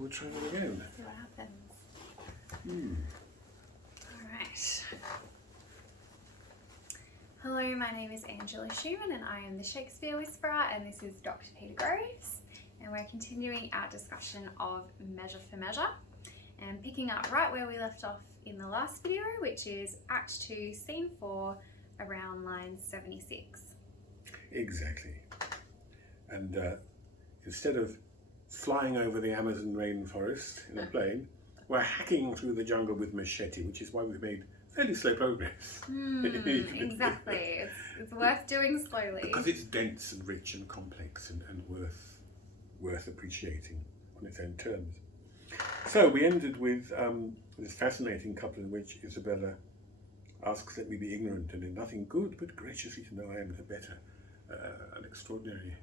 we'll try that again. See what happens. All right. Hello, my name is Angelo and I am the Shakespeare Whisperer, and this is Dr. Peter Groves, and we're continuing our discussion of Measure for Measure and picking up right where we left off in the last video, which is Act 2, Scene 4, around line 76. Exactly. And instead of flying over the Amazon rainforest in a plane, we're hacking through the jungle with machete, which is why we've made fairly slow progress. Exactly. It's worth doing slowly. Because it's dense and rich and complex and worth appreciating on its own terms. So we ended with this fascinating couple in which Isabella asks that we be ignorant and in nothing good, but graciously to know I am the better. An extraordinary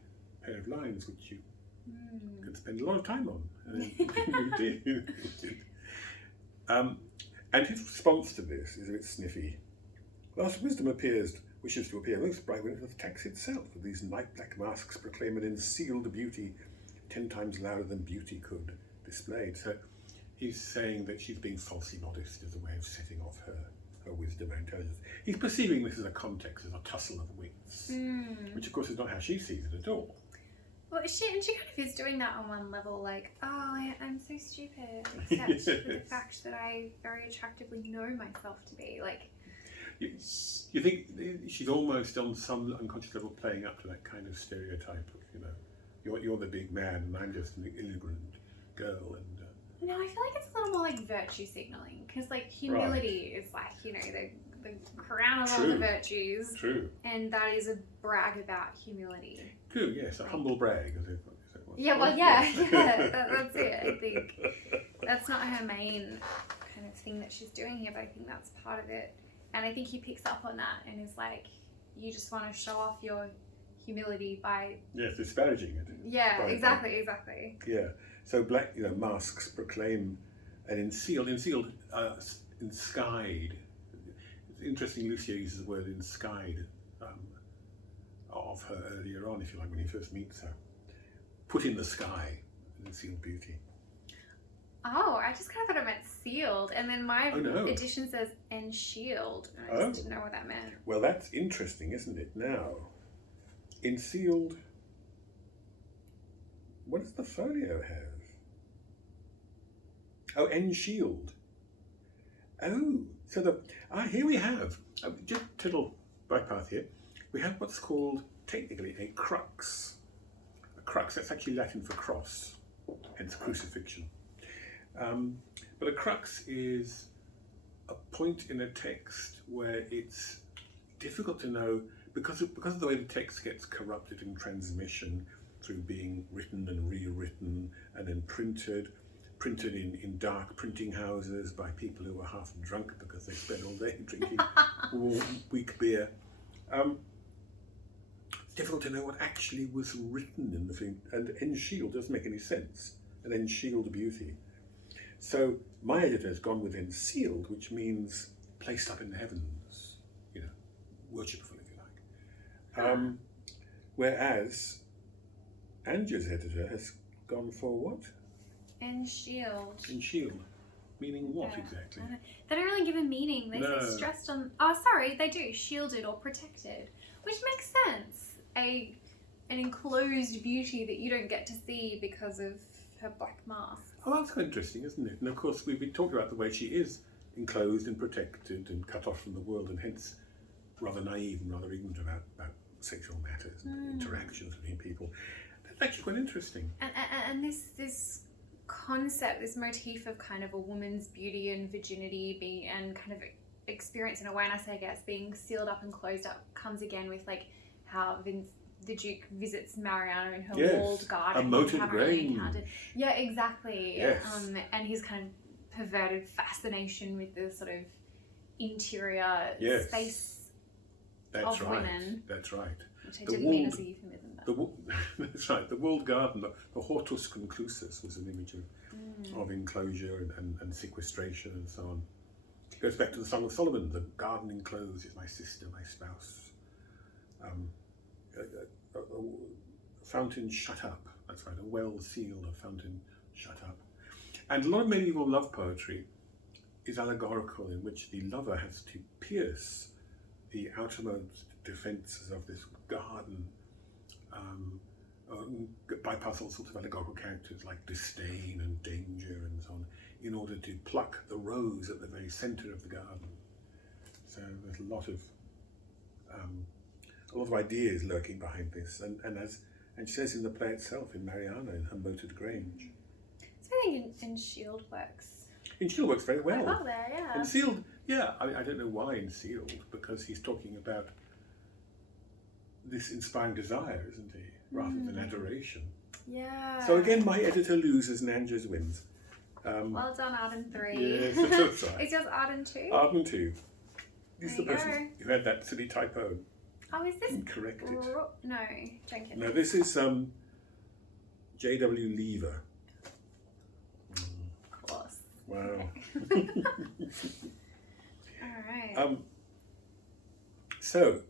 pair of lines which you can spend a lot of time on. We did. And his response to this is a bit sniffy. Whilst wisdom wishes to appear most bright when it attacks itself, with these night-black masks proclaim an ensealed beauty 10 times louder than beauty could displayed. So he's saying that she's being falsely modest as a way of setting off her wisdom, her intelligence. He's perceiving this as a context, as a tussle of wits, which of course is not how she sees it at all. Well, she kind of is doing that on one level, like, oh, I'm so stupid, except for the fact that I very attractively know myself to be. Like, you think she's almost on some unconscious level playing up to that kind of stereotype of, you're the big man and I'm just an ignorant girl. And no, I feel like it's a little more like virtue signaling, because like humility is like, the crown of all the virtues. True. And that is a brag about humility. True, yes, a humble brag. Yeah, well, yeah, that's it. I think that's not her main kind of thing that she's doing here, but I think that's part of it. And I think he picks up on that and is like, you just want to show off your humility by... Yes, disparaging it. Yeah, exactly. Yeah, so black, masks proclaim an enskied. It's interesting Lucia uses the word enskied of her earlier on, if you like, when he first meets her. Put in the sky, an ensealed beauty. Oh, I just kind of thought it meant sealed, and then my edition says enshield, and I just didn't know what that meant. Well, that's interesting, isn't it? Now, ensealed, what does the folio have? Oh, enshield. Oh, so here we have, just a little bypass here, we have what's called, technically, a crux. A crux, that's actually Latin for cross, hence crucifixion. But a crux is a point in a text where it's difficult to know, because of the way the text gets corrupted in transmission through being written and rewritten and then printed in dark printing houses by people who are half drunk because they spent all day drinking warm, weak beer. It's difficult to know what actually was written in the thing, and enshield doesn't make any sense. An enshield beauty. So my editor has gone with ensealed, which means placed up in the heavens, worshipful, if you like. Whereas Angela's editor has gone for what? Enshield. Enshield. Meaning what exactly? They don't really give a meaning. They say stressed on... Oh, sorry, they do. Shielded or protected. Which makes sense. An enclosed beauty that you don't get to see because of her black mask. Oh, that's quite interesting, isn't it? And of course, we've been talking about the way she is enclosed and protected and cut off from the world, and hence rather naive and rather ignorant about sexual matters and interactions between people. That's actually quite interesting. And this concept, this motif of kind of a woman's beauty and virginity being, and kind of experience in awareness, I guess, being sealed up and closed up, comes again with like how the Duke visits Mariana in her walled garden. A moated grain. Yeah, exactly. Yes. And his kind of perverted fascination with the sort of interior space of women. That's right. Which I didn't mean as a euphemism. That's right. The walled garden, the hortus conclusus, was an image of enclosure and sequestration and so on. It goes back to the Song of Solomon. The garden enclosed is my sister, my spouse. A fountain shut up. That's right. A well sealed, a fountain shut up. And a lot of medieval love poetry is allegorical, in which the lover has to pierce the outermost defences of this garden, bypass all sorts of allegorical characters like disdain and danger and so on, in order to pluck the rose at the very centre of the garden. So there's a lot of ideas lurking behind this, and she says in the play itself, in Mariana, in her moated grange. So I think in Shield works. In Shield works very well. Well there, yeah. In Sealed, yeah, I don't know why in Sealed, because he's talking about this inspiring desire, isn't he, rather than adoration. Yeah. So again, my editor loses and Angela's wins. Well done, Arden 3. Yes, that's right. Is yours Arden 2? Arden 2. He's the There you person who had that silly typo Oh, is this? corrected. No, don't get No, it. this is J.W. Lever. Of course. Wow. Alright. So,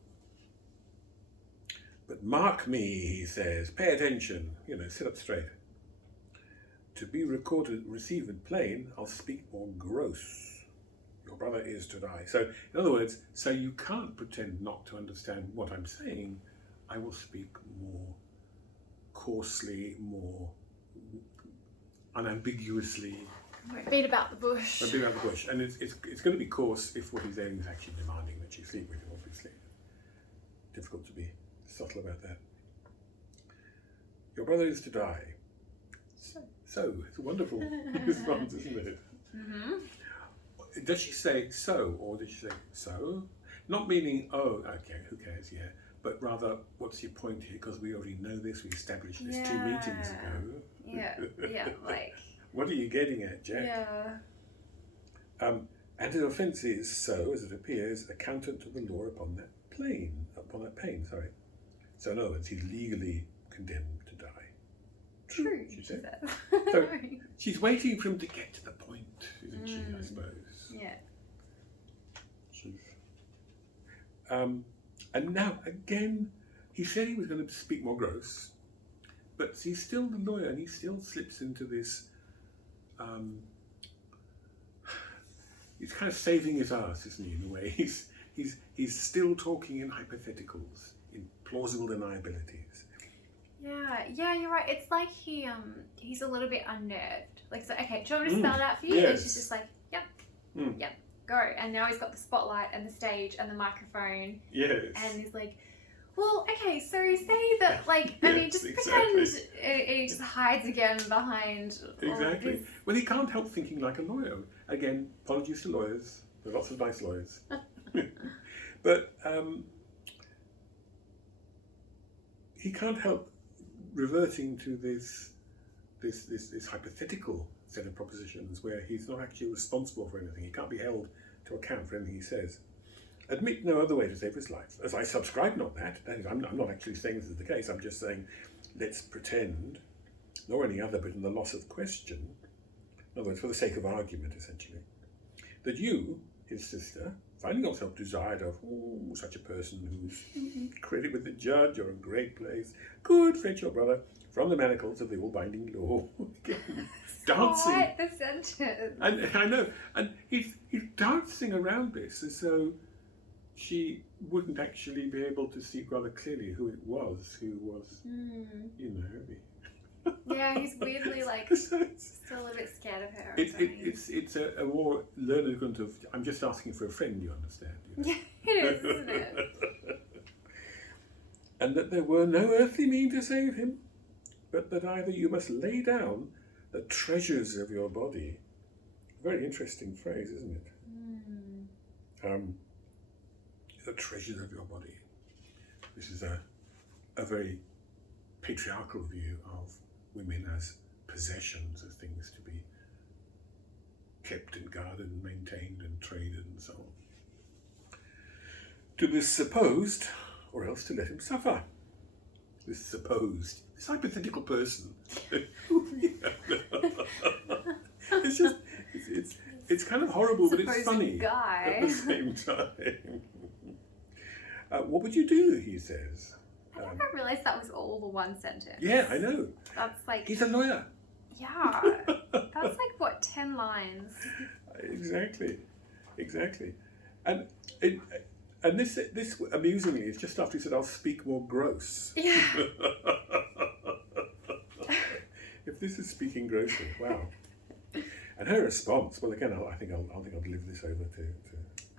but mark me, he says, pay attention, sit up straight. To be received in plain, I'll speak more gross. Your brother is to die. So, in other words, so you can't pretend not to understand what I'm saying. I will speak more coarsely, more unambiguously. Beat about the bush. A bit out of the bush. And it's going to be coarse if what he's saying is actually demanding that you sleep with him, obviously. Difficult to be subtle about that. Your brother is to die. So it's a wonderful response, isn't it? Mm-hmm. Does she say so, or does she say so? Not meaning, oh, okay, who cares, yeah. But rather, what's your point here? Because we already know this, we established this 2 meetings ago. Yeah, like... What are you getting at, Jack? Yeah. And his offence is so, as it appears, accountant to the law upon that pain. So in other words, he's legally condemned to die. True, she said. said. So she's waiting for him to get to the point, isn't she, I suppose? Yeah. And now, again, he said he was going to speak more gross, but he's still the lawyer, and he still slips into this. He's kind of saving his ass, isn't he? In a way, he's still talking in hypotheticals, in plausible deniabilities. Yeah, you're right. It's like he's a little bit unnerved. Like, so, okay, do you want me to spell it out for you? Yes. And she's just like, yep, go. And now he's got the spotlight and the stage and the microphone. Yes. And he's like, well, okay, so say that, like, I mean, just pretend he just hides again behind all of Exactly. this. Well, he can't help thinking like a lawyer. Again, apologies to lawyers. There are lots of nice lawyers. But he can't help reverting to this hypothetical set of propositions where he's not actually responsible for anything. He can't be held to account for anything he says. Admit no other way to save his life. As I subscribe not that is, I'm not actually saying this is the case, I'm just saying let's pretend, nor any other, but in the loss of question, in other words, for the sake of argument, essentially, that you, his sister, finding yourself desired of such a person who's credited with the judge or a great place, could fetch your brother from the manacles of the all-binding law. Dancing. Quite the sentence. And I know, and he's dancing around this as though she wouldn't actually be able to see rather clearly who was, Yeah, he's weirdly like So still a little bit scared of her. it's a more learned equivalent of, I'm just asking for a friend, you understand? Yeah, it is, isn't it? And that there were no earthly means to save him, but that either you must lay down the treasures of your body. Very interesting phrase, isn't it? The treasures of your body. This is a very patriarchal view of women as possessions, as things to be kept and guarded and maintained and traded and so on. To this supposed, or else to let him suffer. This hypothetical person. It's kind of horrible, but it's funny guy. at the same time. What would you do, he says. I never realised that was all the one sentence. Yeah, I know. That's like... He's a lawyer. Yeah. That's like, what, 10 lines. Exactly. And this amusingly is just after he said, "I'll speak more gross." Yeah. If this is speaking grossly, wow. And her response, well, again, I think I'll deliver this over to.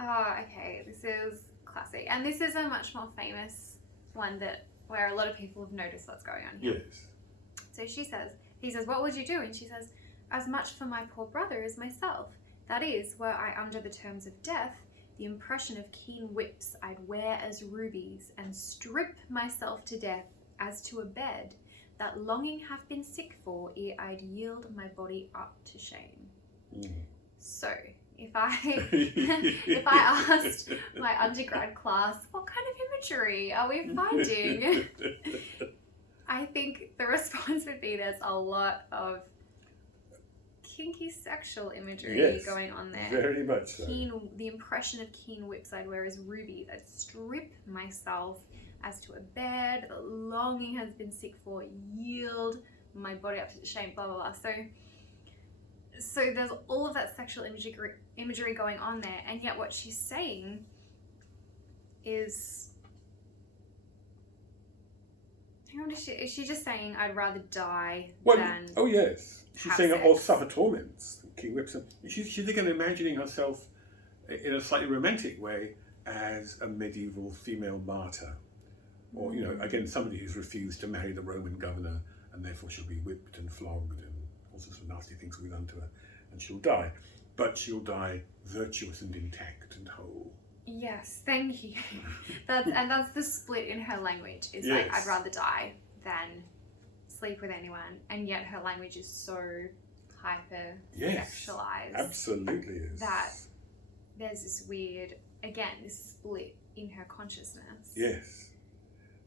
Oh, okay. This is classic, and this is a much more famous one where a lot of people have noticed what's going on here. Yes. So he says, "What would you do?" And she says, "As much for my poor brother as myself. That is, were I under the terms of death, the impression of keen whips I'd wear as rubies, and strip myself to death as to a bed, that longing have been sick for, ere I'd yield my body up to shame." So, if I asked my undergrad class, what kind of imagery are we finding? I think the response would be there's a lot of kinky sexual imagery going on there. Very much so. The impression of keen whips I'd wear as rubies. I'd strip myself as to a bed that longing has been sick for, yield my body up to shame, blah, blah, blah. So there's all of that sexual imagery going on there, and yet what she's saying is, is she just saying, "I'd rather die than..." Oh yes, she's saying, sex. "Or suffer torments." King whips her. She's again imagining herself in a slightly romantic way as a medieval female martyr, or again somebody who's refused to marry the Roman governor, and therefore she'll be whipped and flogged and all sorts of nasty things will be done to her, and she'll die, but she'll die virtuous and intact and whole. Yes, thank you. That's the split in her language. It's like, I'd rather die than sleep with anyone, and yet her language is so hyper sexualized. Absolutely is. That there's this weird, again, this split in her consciousness. Yes,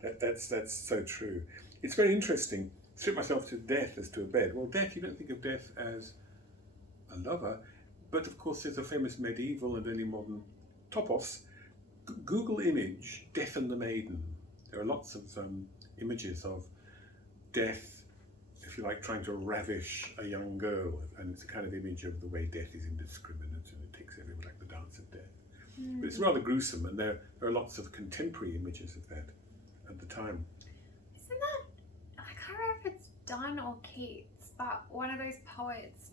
that's so true. It's very interesting. Strip myself to death as to a bed. Well, death, you don't think of death as a lover, but of course there's a famous medieval and early modern topos. Google image Death and the Maiden. There are lots of images of death, if you like, trying to ravish a young girl, and it's a kind of image of the way death is indiscriminate and it takes everyone, like the dance of death. But it's rather gruesome, and there are lots of contemporary images of that at the time. Isn't that, I can't remember if it's Donne or Keats, but one of those poets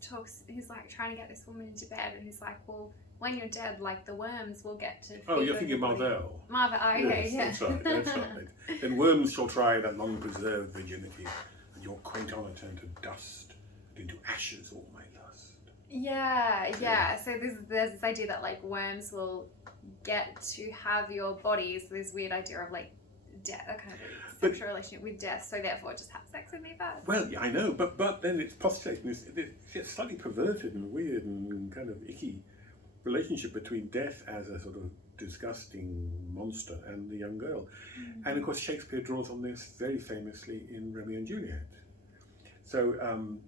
he's like trying to get this woman into bed, and he's like, well, when you're dead, like the worms will get to feed. Oh, you're thinking Marvell. Marvell, okay, yes, yeah. That's right. Then worms shall try that long preserved virginity, and your quaint honour turn to dust, and into ashes all my lust. Yeah. So there's this idea that like worms will get to have your body. So this weird idea of like death, a kind of sexual relationship with death. So therefore, just have sex with me first. Well, yeah, I know, but then it's postulating this slightly perverted and weird and kind of icky relationship between death as a sort of disgusting monster and the young girl. And of course Shakespeare draws on this very famously in Romeo and Juliet. So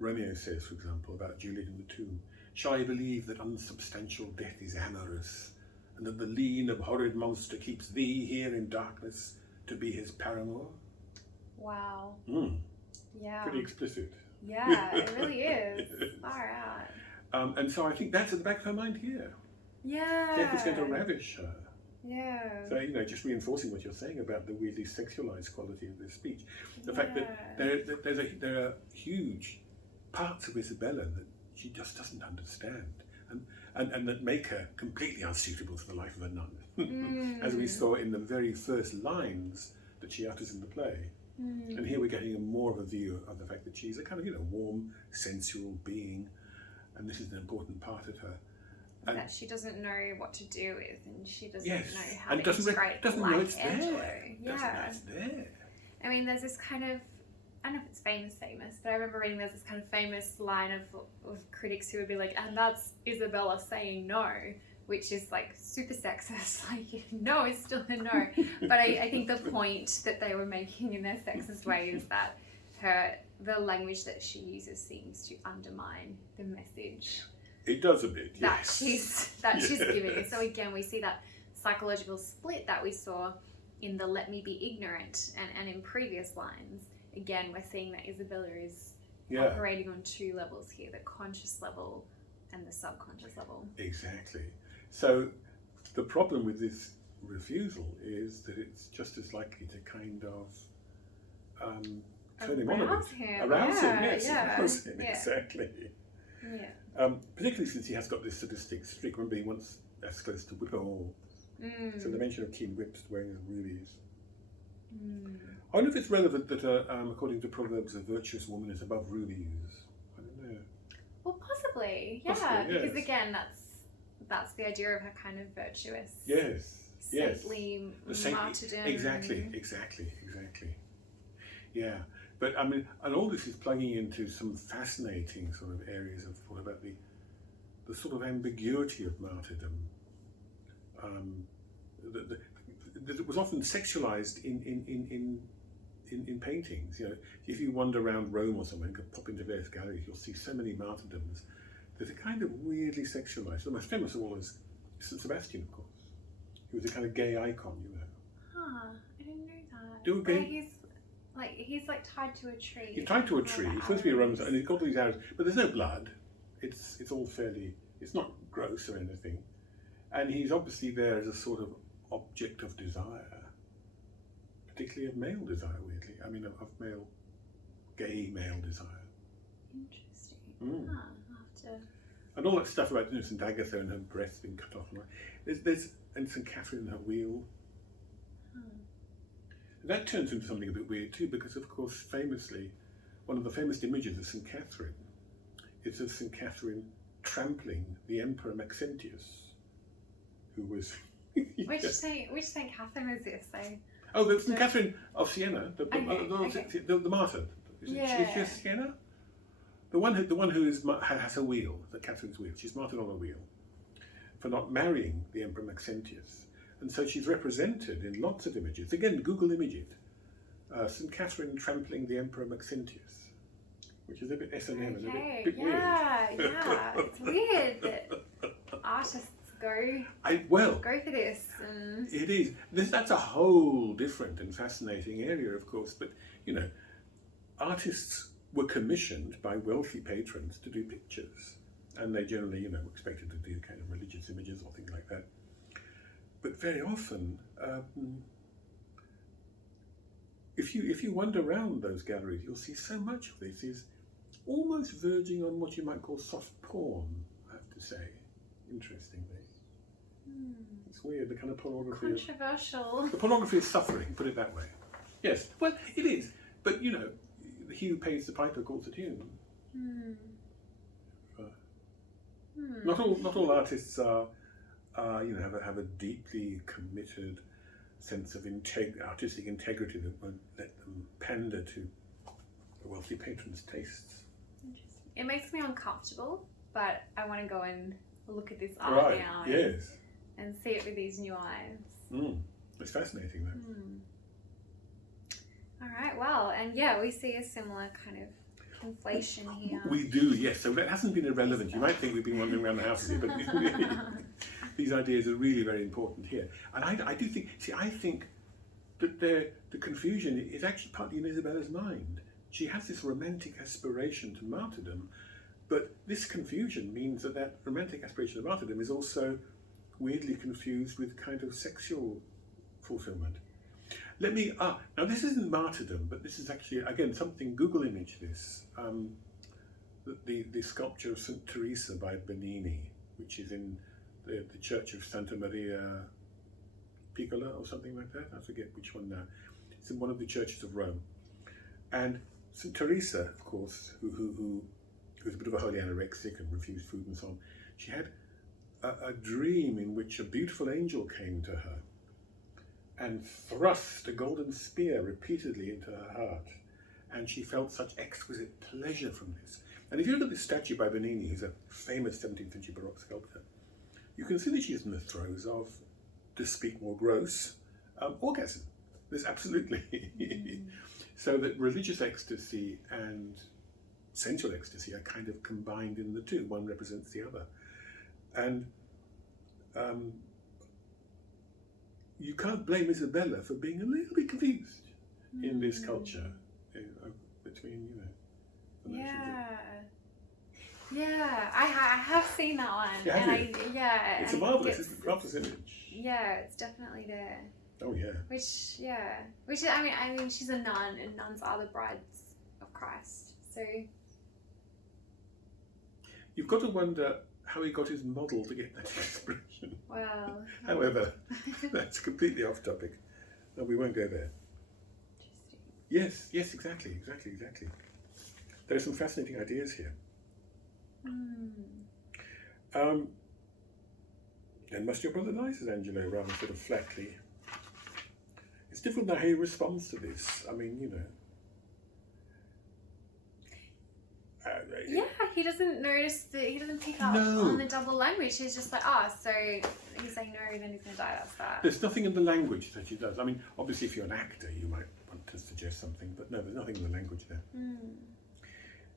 Romeo says, for example, about Juliet in the tomb, "Shall I believe that unsubstantial death is amorous, and that the lean abhorred monster keeps thee here in darkness to be his paramour?" Wow. Yeah. Pretty explicit. Yeah, it really is. Far out. And so I think that's at the back of her mind here. Yeah. Death is going to ravish her. Yeah. So, just reinforcing what you're saying about the weirdly sexualized quality of this speech. The fact that there are huge parts of Isabella that she just doesn't understand, and that make her completely unsuitable for the life of a nun. As we saw in the very first lines that she utters in the play. And here we're getting more of a view of the fact that she's a kind of, warm, sensual being, and this is an important part of her. And that she doesn't know what to do with, and she doesn't know how and to integrate doesn't like know it's Angelo. there. Yeah. Doesn't know it's there. I mean, there's this kind of, I don't know if it's famous, but I remember reading there's this kind of famous line of critics who would be like, and that's Isabella saying no, which is like super sexist. Like, no is still a no. But I think the point that they were making in their sexist way is that the language that she uses seems to undermine the message. It does a bit, that she's giving. So again, we see that psychological split that we saw in the "let me be ignorant" and in previous lines. Again, we're seeing that Isabella is operating on two levels here, the conscious level and the subconscious level. Exactly. So the problem with this refusal is that it's just as likely to kind of turn him on a bit. Arouse him, exactly. Yeah. Particularly since he has got this sadistic streak. Remember, he wants Aeschylus to whip them all. So the mention of keen whips wearing his rubies. I wonder if it's relevant that, according to Proverbs, a virtuous woman is above rubies. I don't know. Well, possibly, because again, that's the idea of her kind of virtuous, saintly martyrdom. Exactly. Yeah, but I mean, and all this is plugging into some fascinating sort of areas of thought about the sort of ambiguity of martyrdom. That was often sexualized in paintings. You know, if you wander around Rome or somewhere and go pop into various galleries, you'll see so many martyrdoms that are kind of weirdly sexualized. The most famous of all is St. Sebastian, of course. He was a kind of gay icon, you know. Huh, I didn't know that. He's tied to a tree. He's tied to a tree. He's supposed to be a Roman, and he's got all these arrows, but there's no blood. It's all fairly. It's not gross or anything, and he's obviously there as a sort of object of desire, particularly of male desire. Weirdly, I mean, of gay male desire. Interesting. I'll have to. And all that stuff about St. Agatha and her breasts being cut off, and St. Catherine and her wheel. That turns into something a bit weird too, because of course, famously, one of the famous images of St. Catherine is of St. Catherine trampling the Emperor Maxentius, who was. Which St. Catherine is this? Oh, the St. Catherine of Siena, the martyr. Is she Siena? The one who has a wheel, the Catherine's wheel. She's martyred on a wheel for not marrying the Emperor Maxentius. And so she's represented in lots of images. Again, Google image it. St. Catherine trampling the Emperor Maxentius, which is a bit S&M and a bit weird. Yeah. It's weird that artists go for this. It is. That's a whole different and fascinating area, of course. But, you know, artists were commissioned by wealthy patrons to do pictures. And they generally, were expected to do kind of religious images or things like that. But very often, if you wander around those galleries, you'll see so much of this is almost verging on what you might call soft porn, I have to say, interestingly. It's weird, the kind of pornography. Controversial. The pornography is suffering, put it that way. Yes, well, it is. But, he who pays the piper calls the tune. Not all artists are, have a deeply committed sense of artistic integrity that won't let them pander to the wealthy patron's tastes. Interesting. It makes me uncomfortable, but I want to go and look at this art now. Yes. And see it with these new eyes. It's fascinating, though. All right. Well, and we see a similar kind of conflation here. We do, yes. So that hasn't been irrelevant. You might think we've been wandering around the house here, but these ideas are really very important here. And I do think, I think that the confusion is actually partly in Isabella's mind. She has this romantic aspiration to martyrdom, but this confusion means that romantic aspiration to martyrdom is also weirdly confused with kind of sexual fulfillment. Now this isn't martyrdom, but this is actually, again, something, Google image this, the sculpture of St. Teresa by Bernini, which is in the church of Santa Maria Piccola or something like that, I forget which one now. It's in one of the churches of Rome. And St. Teresa, of course, who was a bit of a holy anorexic and refused food and so on, she had a dream in which a beautiful angel came to her and thrust a golden spear repeatedly into her heart. And she felt such exquisite pleasure from this. And if you look at this statue by Bernini, who's a famous 17th century Baroque sculptor, you can see that she's in the throes of, to speak more gross, orgasm. There's absolutely. So that religious ecstasy and sensual ecstasy are kind of combined in the two. One represents the other. And you can't blame Isabella for being a little bit confused in this culture between, Yeah, I have seen that one. Yeah, have you? It's a marvellous image. Yeah, it's definitely there. Oh yeah. Which I mean, she's a nun, and nuns are the brides of Christ. So you've got to wonder how he got his model to get that expression. Well. However, that's completely off topic. No, we won't go there. Interesting. Yes, exactly. There are some fascinating ideas here. And must your brother lie, says Angelo, rather sort of flatly. It's difficult now how he responds to this. I mean, you know. He doesn't notice he doesn't pick up on the double language. He's just like, so he's saying no, then he's going to die, that's that. There's nothing in the language that he does. I mean, obviously if you're an actor, you might want to suggest something, but no, there's nothing in the language there.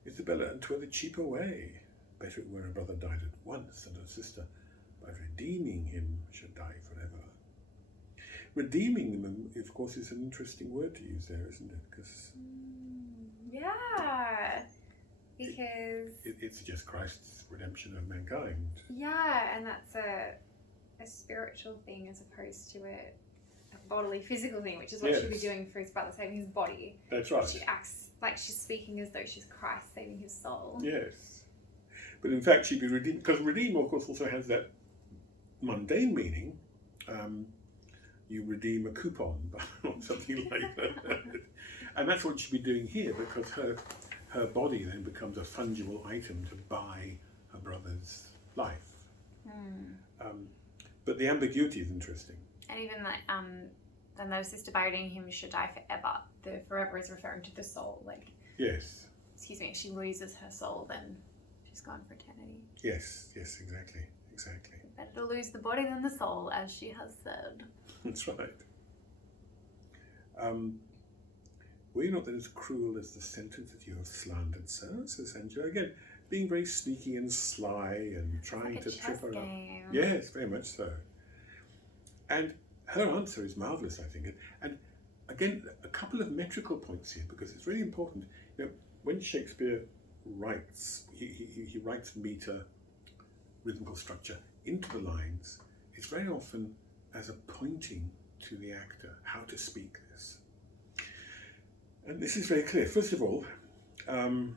Isabella, and 'twere the cheaper way. Better it were a brother died at once, and a sister, by redeeming him, should die forever. Redeeming them, of course, is an interesting word to use there, isn't it? Because because it suggests Christ's redemption of mankind. Yeah, and that's a spiritual thing as opposed to a bodily, physical thing, which is what she'd be doing for his brother, saving his body. That's right. She acts like she's speaking as though she's Christ saving his soul. Yes. But in fact, she'd be redeemed, because redeem, of course, also has that mundane meaning. You redeem a coupon or something like that. And that's what she'd be doing here, because her body then becomes a fungible item to buy her brother's life. But the ambiguity is interesting. And even that, then the sister by redeeming him should die forever. The forever is referring to the soul. Like, yes. Excuse me, if she loses her soul, then she's gone for eternity. Yes, exactly. Better to lose the body than the soul, as she has said. That's right. Were you not then as cruel as the sentence that you have slandered, sir? Says Angelo, again, being very sneaky and sly and trying to trip her up. Yes, very much so. And her answer is marvellous, I think. And again, a couple of metrical points here, because it's really important. You know, when Shakespeare writes, he writes meter, rhythmical structure into the lines. It's very often as a pointing to the actor how to speak this. And this is very clear. First of all, there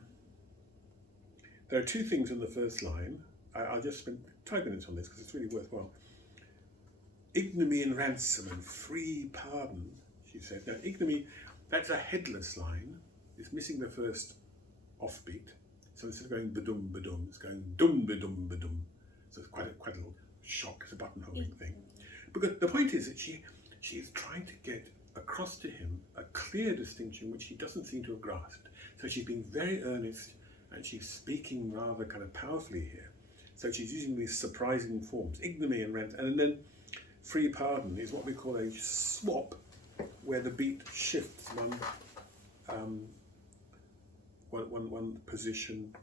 are two things in the first line. I'll just spend 5 minutes on this because it's really worthwhile. Ignominy and ransom and free pardon, she said. Now, ignominy, that's a headless line. It's missing the first offbeat. So instead of going ba-dum, ba-dum, it's going dum, ba-dum, ba-dum. So it's quite a little shock. It's a button-holding thing. Because the point is that she is trying to get across to him a clear distinction which he doesn't seem to have grasped. So she's being very earnest and she's speaking rather kind of powerfully here. So she's using these surprising forms, ignominy and ransom, and then free pardon is what we call a swap, where the beat shifts one position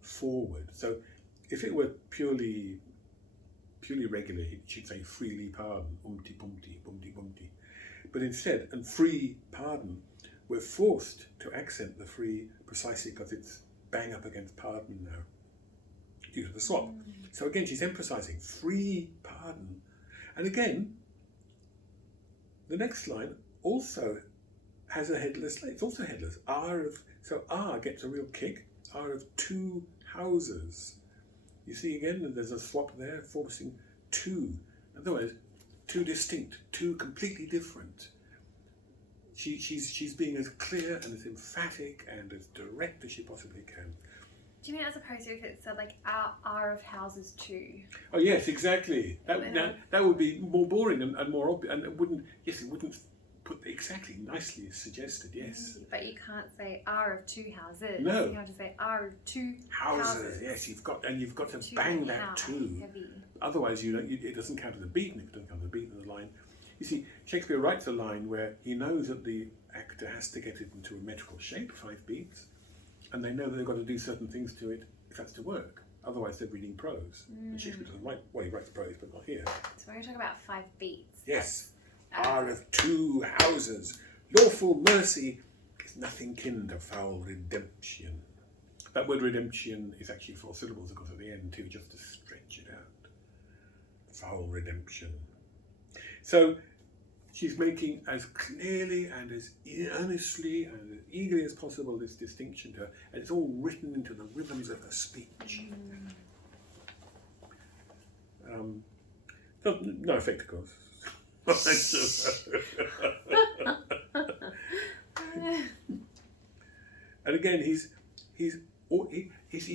forward. So if it were purely regular, she'd say freely pardon, umti bumti, bumti bumti. But instead, and free pardon, we're forced to accent the free precisely because it's bang up against pardon now, due to the swap. So again, she's emphasizing free pardon. And again, the next line also has a headless, it's also headless. So R gets a real kick, R of two houses. You see again, that there's a swap there, forcing two. Otherwise, two distinct, two completely different. She's being as clear and as emphatic and as direct as she possibly can. Do you mean as opposed to if it said like R of houses two? Oh yes, exactly. That would be more boring and more obvious, and it wouldn't put exactly nicely suggested. Yes. But you can't say R of two houses. No. You have to say R of two houses. Yes, you've got to bang that two. Heavy. Otherwise, it doesn't count as a beat, and if it doesn't count as a beat in the line. You see, Shakespeare writes a line where he knows that the actor has to get it into a metrical shape, 5 beats, and they know that they've got to do certain things to it if that's to work. Otherwise, they're reading prose. And Shakespeare doesn't write, well, he writes prose, but not here. So we're talking about 5 beats. Yes. R of two houses. Lawful mercy is nothing kin to foul redemption. That word redemption is actually 4 syllables, of course, at the end too, just to stretch it out. Foul redemption. So she's making as clearly and as earnestly and as eagerly as possible this distinction to her, and it's all written into the rhythms of her speech. No effect, of course. And again, he's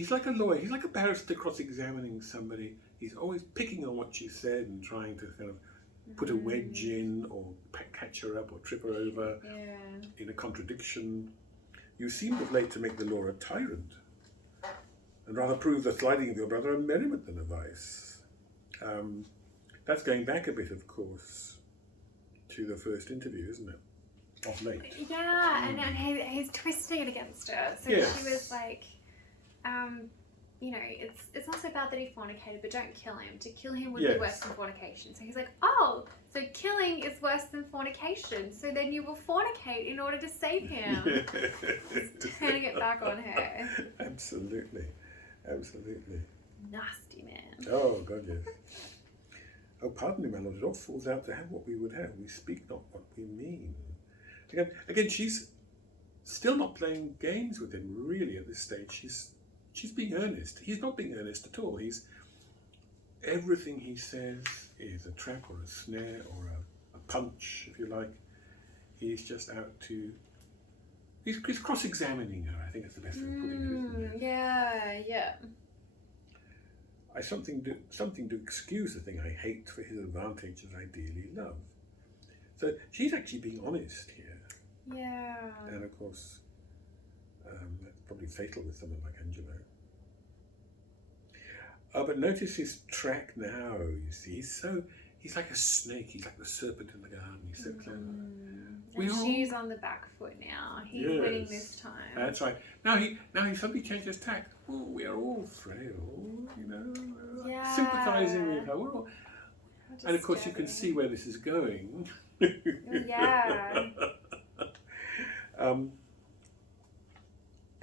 like a lawyer. He's like a barrister cross-examining somebody. He's always picking on what she said and trying to kind of put a wedge in, or catch her up, or trip her over in a contradiction. You seemed of late to make the law a tyrant, and rather prove the sliding of your brother a merriment than a vice. That's going back a bit, of course, to the first interview, isn't it? Of late. Yeah, and he's twisting it against her. So Yes. she was like, you know, it's not so bad that he fornicated, but don't kill him. To kill him would be worse than fornication. So he's like, oh, so killing is worse than fornication. So then you will fornicate in order to save him. He's turning it back on her. Absolutely. Absolutely. Nasty man. Oh, God, yes. Oh, pardon me, my lord, it all falls out to have what we would have. We speak not what we mean. Again, she's still not playing games with him, really, at this stage. She's being earnest. He's not being earnest at all. Everything he says is a trap or a snare or a punch, if you like. He's just out to... He's cross-examining her, I think that's the best way of putting it, isn't it? Yeah. Something to excuse the thing I hate for his advantage as I dearly love. So she's actually being honest here. Yeah. And of course, that's probably fatal with someone like Angelo. But notice his track now, you see. He's like a snake. He's like the serpent in the garden. He's so clever. And she's on the back foot now. He's winning this time. That's right. Now he suddenly changes tack. Oh, we are all frail, you know. Sympathising with her. And of course, you can see where this is going. Yeah.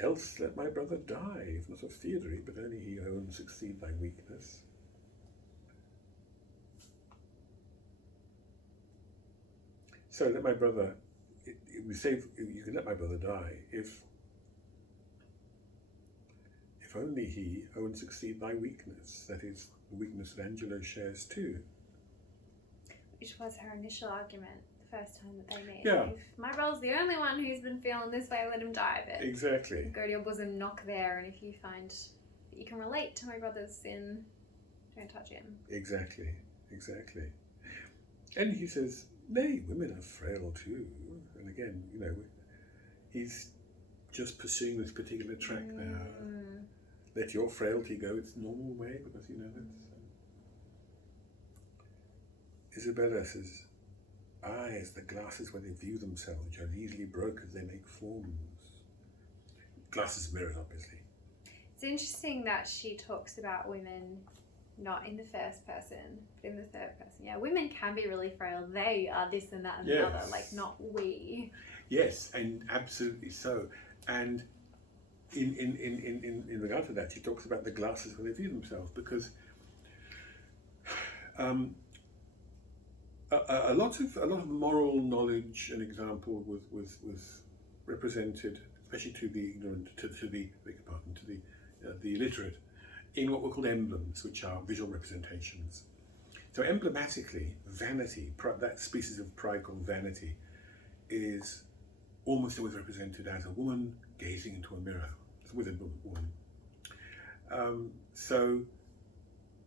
Else let my brother die, if not of theory, but only he own succeed thy weakness. So let my brother, we say you can let my brother die if only he own succeed thy weakness, that is, the weakness that Angelo shares too. Which was her initial argument the first time that they met. Yeah. If my brother's the only one who's been feeling this way, let him die. But Exactly. go to your bosom, knock there, and if you find that you can relate to my brother's sin, don't touch him. Exactly. And he says, nay, women are frail too. And again, you know, he's just pursuing this particular track now. Let your frailty go its normal way, because, you know, that's... Isabella says, as the glasses when they view themselves, which are easily broke as they make forms. Glasses mirrors, obviously. It's interesting that she talks about women not in the first person, but in the third person. Yeah, women can be really frail. They are this and that and the other, like not we. Yes, and absolutely so. And in regard to that, she talks about the glasses when they view themselves, because a lot of moral knowledge and example was represented, especially to the ignorant, to the illiterate, in what were called emblems, which are visual representations. So emblematically, vanity, that species of pride called vanity, is almost always represented as a woman gazing into a mirror with a woman. So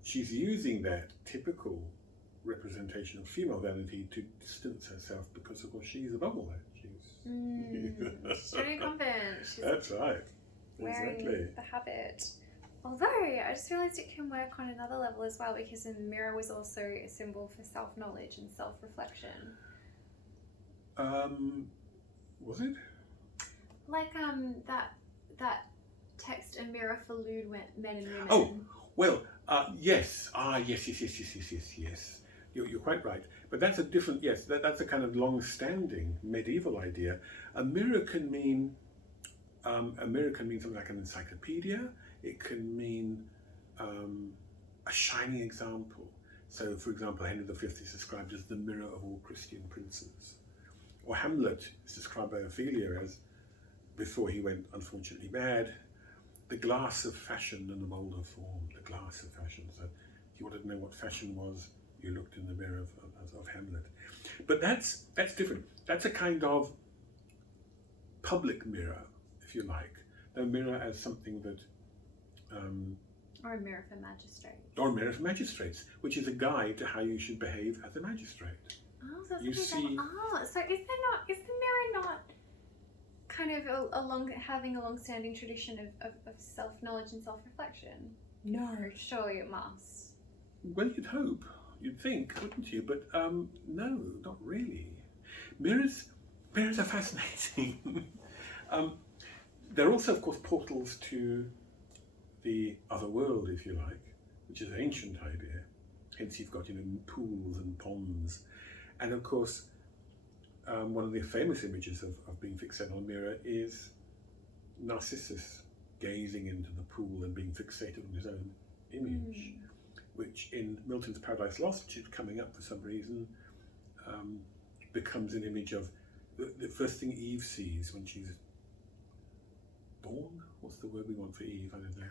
she's using that typical representation of female vanity to distance herself, because of course she's above all that. She's very confident. She's That's right. wearing Exactly. the habit. Although I just realised it can work on another level as well, because the mirror was also a symbol for self-knowledge and self-reflection. Was it? Like that text, a mirror for lewd men and women. Oh, well, yes. Yes. You're quite right. But that's a different, that's a kind of long-standing medieval idea. A mirror can mean A mirror can mean something like an encyclopedia. It can mean a shining example. So, for example, Henry V is described as the mirror of all Christian princes. Or Hamlet is described by Ophelia as, before he went unfortunately mad, the glass of fashion and the mould of form, the glass of fashion. So if you wanted to know what fashion was, you looked in the mirror of Hamlet. But that's different. That's a kind of public mirror, if you like. A mirror as something that... or a mirror for magistrates. Or a mirror for magistrates, which is a guide to how you should behave as a magistrate. Oh, so You see... so is the mirror not kind of having a long-standing tradition of self-knowledge and self-reflection? No, surely it must. Well, you'd hope, you'd think, wouldn't you? But no, not really. Mirrors are fascinating. They're also, of course, portals to the other world, if you like, which is an ancient idea. Hence, you've got pools and ponds, and of course, one of the famous images of being fixated on a mirror is Narcissus gazing into the pool and being fixated on his own image, which in Milton's Paradise Lost, which is coming up for some reason, becomes an image of the first thing Eve sees when she's born. What's the word we want for Eve? I don't know.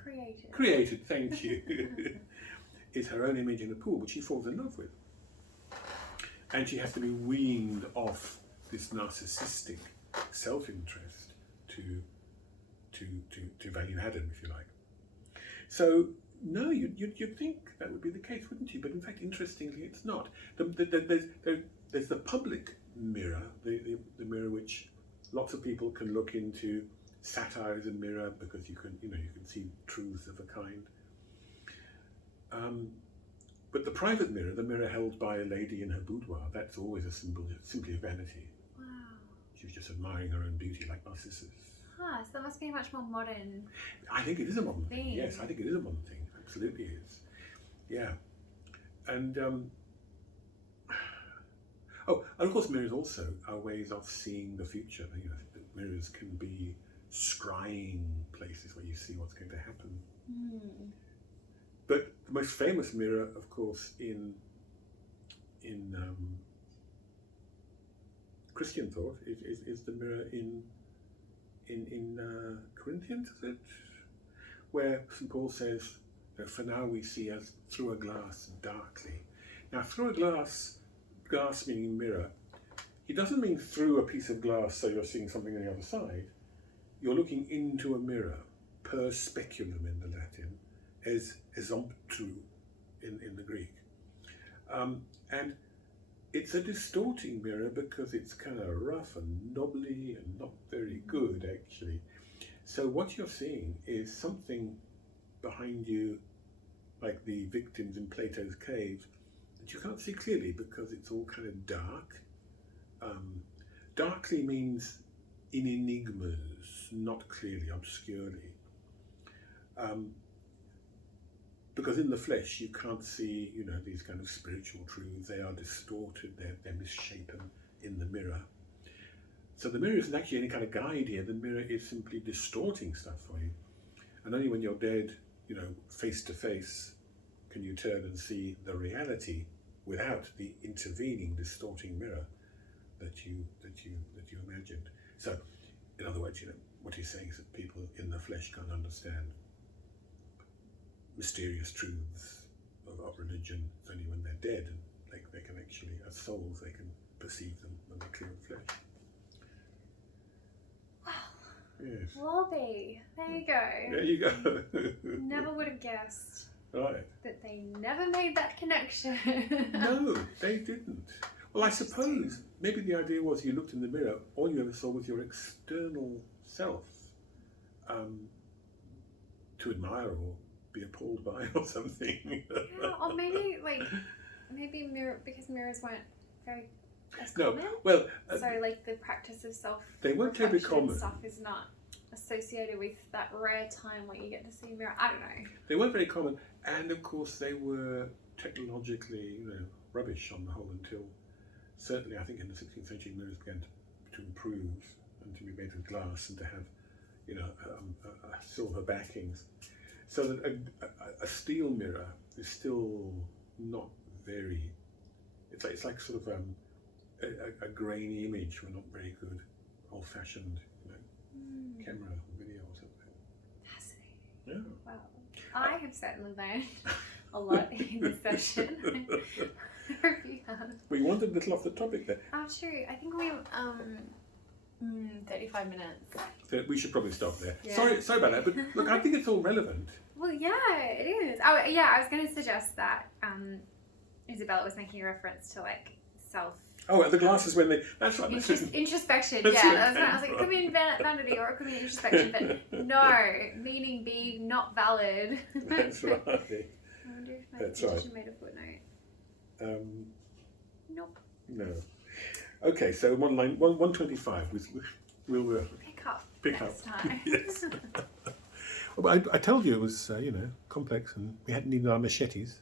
Created, thank you. Is her own image in a pool, which she falls in love with. And she has to be weaned off this narcissistic self-interest to value Adam, if you like. So, no, you'd think that would be the case, wouldn't you? But in fact, interestingly, it's not. There's the public mirror, the mirror which lots of people can look into. Satire is a mirror because you can see truths of a kind. But the private mirror, the mirror held by a lady in her boudoir, that's always a symbol simply of vanity. Wow. She's just admiring her own beauty, like Narcissus. So that must be a much more modern. I think it is a modern thing. thing. Yes, I think it is a modern thing. Absolutely is. Yeah. And and of course, mirrors also are ways of seeing the future. Mirrors can be scrying places where you see what's going to happen. But the most famous mirror, of course, in Christian thought is the mirror in Corinthians, is it? Where St. Paul says, "For now we see as through a glass darkly." Now, through a glass meaning mirror, he doesn't mean through a piece of glass so you're seeing something on the other side. You're looking into a mirror, per speculum in the Latin, as esomptu in the Greek. And it's a distorting mirror because it's kind of rough and knobbly and not very good, actually. So what you're seeing is something behind you, like the victims in Plato's cave, that you can't see clearly because it's all kind of dark. Darkly means in enigmas, not clearly, obscurely. Because in the flesh you can't see, these kind of spiritual truths. They are distorted, they're misshapen in the mirror. So the mirror isn't actually any kind of guide here. The mirror is simply distorting stuff for you. And only when you're dead, face to face, can you turn and see the reality without the intervening, distorting mirror that you imagined. So, in other words, what he's saying is that people in the flesh can't understand mysterious truths of religion. It's only when they're dead, and they can actually, as souls, they can perceive them when they clear the flesh. Wow. Yes. Lobby. There you go. There you go. Never would have guessed. Right. That they never made that connection. No, they didn't. Well, I suppose maybe the idea was you looked in the mirror, all you ever saw was your external self to admire or be appalled by or something. Yeah, or maybe because mirrors weren't very as No, common. well, So the practice of self they weren't terribly common. stuff is not associated with that rare time where you get to see a mirror. I don't know. They weren't very common, and of course they were technologically, rubbish on the whole until certainly I think in the 16th century mirrors began to improve and to be made of glass and to have, silver backings, so that a steel mirror is still not very. It's like sort of a grainy image, or not very good, old-fashioned, camera or video or something. Fascinating. Yeah. Wow. I have certainly learned a lot in this session. I hope you have. We wandered a little off the topic there. Oh, true. I think we 35 minutes. So we should probably stop there. Yeah. Sorry about that, but look, I think it's all relevant. Well, yeah, it is. Oh, yeah, I was going to suggest that Isabella was making a reference to like self. Oh, the glasses when they. That's right. Introspection. That's Yeah, it. that's right. I was like, it could be in vanity or it could be in introspection, but no, meaning being not valid. That's right. I wonder if my That's edition made a footnote. Nope. No. Okay, so 125. We'll Pick up next time. Yes. Well, I told you it was complex, and we hadn't needed our machetes.